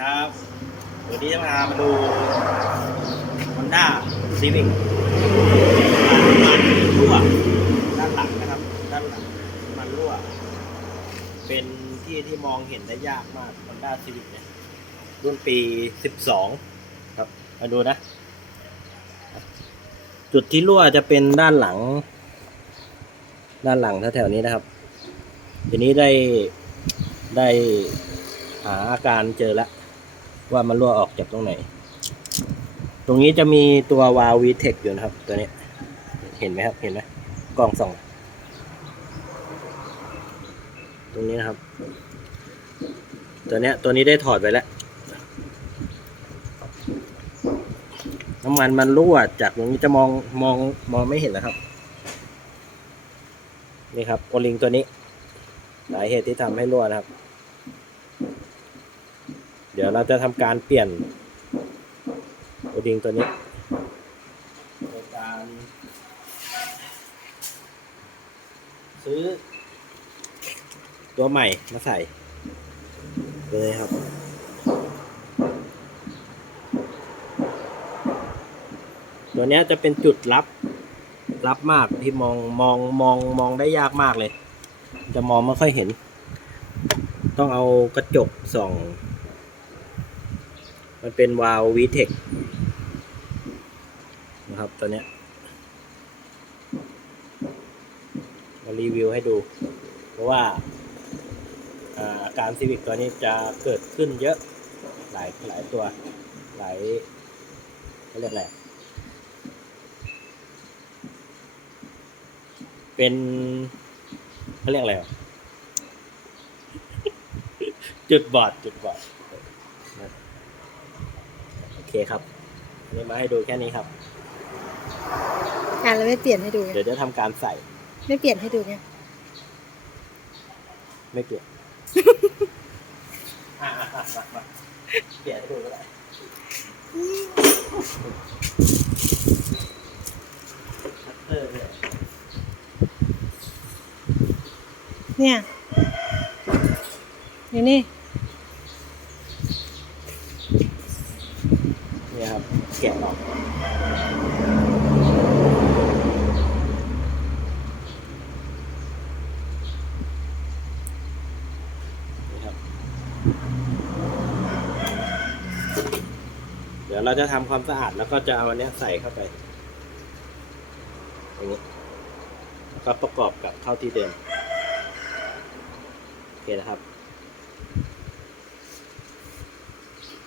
ครับ วันนี้จะพามาดู Honda Civic มันรั่วด้านหลังนะครับ ด้านหลังมันรั่ว เป็นที่ที่มองเห็นได้ยากมาก Honda Civic เนี่ย รุ่นปี 12 ครับ มาดูนะ จุดที่รั่วจะเป็นด้านหลัง ด้านหลังแถวๆนี้นะครับ ทีนี้ได้ได้หาอาการเจอแล้ว ว่ามันรั่วออกจากตรงไหน ตรงนี้จะมีตัววาวีเทคอยู่นะครับ ตัวนี้ เห็นไหมครับ เห็นไหมกล้องส่อง ตรงนี้นะครับ ตัวนี้ตัวนี้ได้ถอดไปแล้ว น้ำมันมันรั่วจากตรงนี้จะมองมองมองไม่เห็นนะครับ นี่ครับโอลิงตัวนี้ สาเหตุที่ทำให้รั่วนะครับ เดี๋ยวเราจะทำการเปลี่ยนโอลิงตัวนี้โดยการซื้อ ตัวใหม่มาใส่ เลยครับ ตัวนี้จะเป็นจุดลับลับมากที่มองมองมองมองได้ยากมากเลย จะมองไม่ค่อยเห็น ต้องเอากระจกส่อง มันเป็นวาล์ววีเทคนะครับตัวเนี้ยมารีวิวให้ดู เพราะว่าอาการซีวิกตัวนี้จะเกิดขึ้นเยอะหลายหลายตัวหลายเขาเรียกอะไรเป็นเขาเรียกอะไรจุดบอดจุดบอด เคครับอันนี้มาให้ดูแค่นี้ครับอะแล้วไม่เปลี่ยนให้ดูไงเดี๋ยวจะทำการใส่ไม่เปลี่ยนให้ดูไงไม่เปลี่ยนอะอะอะมามาเปลี่ยนให้ดูก็ได้ชัตเตอร์เนี่ยเนี่ยอยู่นี่ นี่ยครับแกะออกนี่ครับเดี๋ยวเราจะทำความสะอาดแล้วก็จะเอาอันเนี้ยใส่เข้าไปอย่างนี้ก็ประกอบกับเข้าที่เดิมโอเคนะครับ